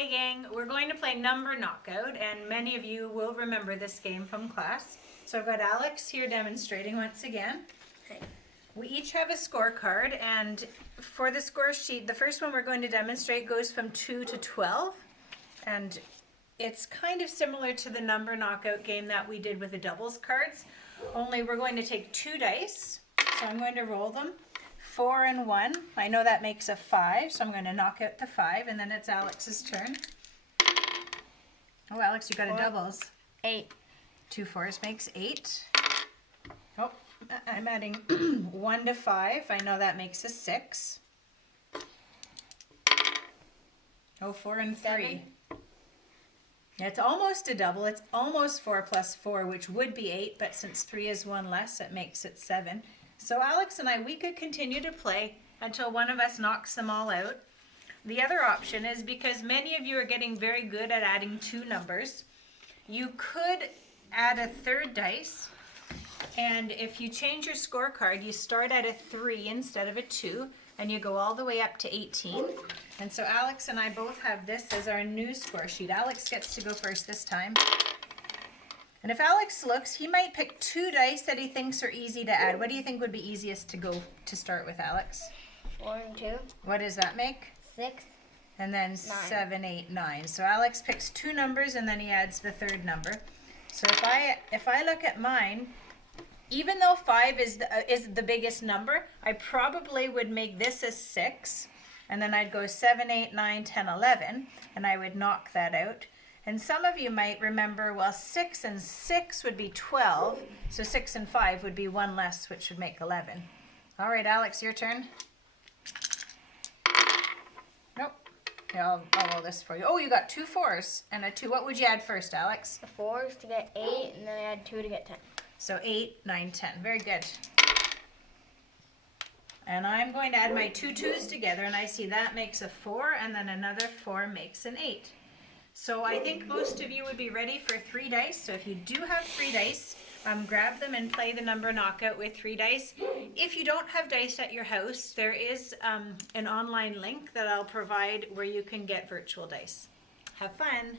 Hey gang, we're going to play Number Knockout, and many of you will remember this game from class. So I've got Alex here demonstrating once again. Okay. We each have a scorecard, and for the score sheet, the first one we're going to demonstrate goes from 2 to 12. And it's kind of similar to the Number Knockout game that we did with the doubles cards, only we're going to take 2 dice. So I'm going to roll them. 4 and 1. I know that makes a 5, so I'm going to knock out the 5, and then it's Alex's turn. Oh, Alex, you got a doubles. 8. 2 4s makes 8. Oh, I'm adding 1 to 5. I know that makes a 6. Oh, 4 and 3. 7. It's almost a double. It's almost 4 plus 4, which would be 8, but since 3 is 1 less, it makes it 7. So Alex and I, we could continue to play until one of us knocks them all out. The other option is, because many of you are getting very good at adding 2 numbers, you could add a third dice, and if you change your scorecard, you start at a 3 instead of a 2, and you go all the way up to 18. And so Alex and I both have this as our new score sheet. Alex gets to go first this time. And if Alex looks, he might pick 2 dice that he thinks are easy to add. What do you think would be easiest to go to start with, Alex? 4 and 2. What does that make? 6. And then 9. 7, 8, 9. So Alex picks 2 numbers and then he adds the third number. So if I look at mine, even though 5 is the biggest number, I probably would make this a 6, and then I'd go 7, 8, 9, 10, 11, and I would knock that out. And some of you might remember, well, 6 and 6 would be 12, so 6 and 5 would be 1 less, which would make 11. All right, Alex, your turn. Nope. Yeah, I'll roll this for you. Oh, you got 2 4s and a 2. What would you add first, Alex? The 4s to get 8, and then I add 2 to get 10. So 8, 9, 10. Very good. And I'm going to add my 2 2s together, and I see that makes a 4, and then another 4 makes an 8. So I think most of you would be ready for 3 dice. So if you do have 3 dice, grab them and play the Number Knockout with 3 dice. If you don't have dice at your house, there is an online link that I'll provide where you can get virtual dice. Have fun!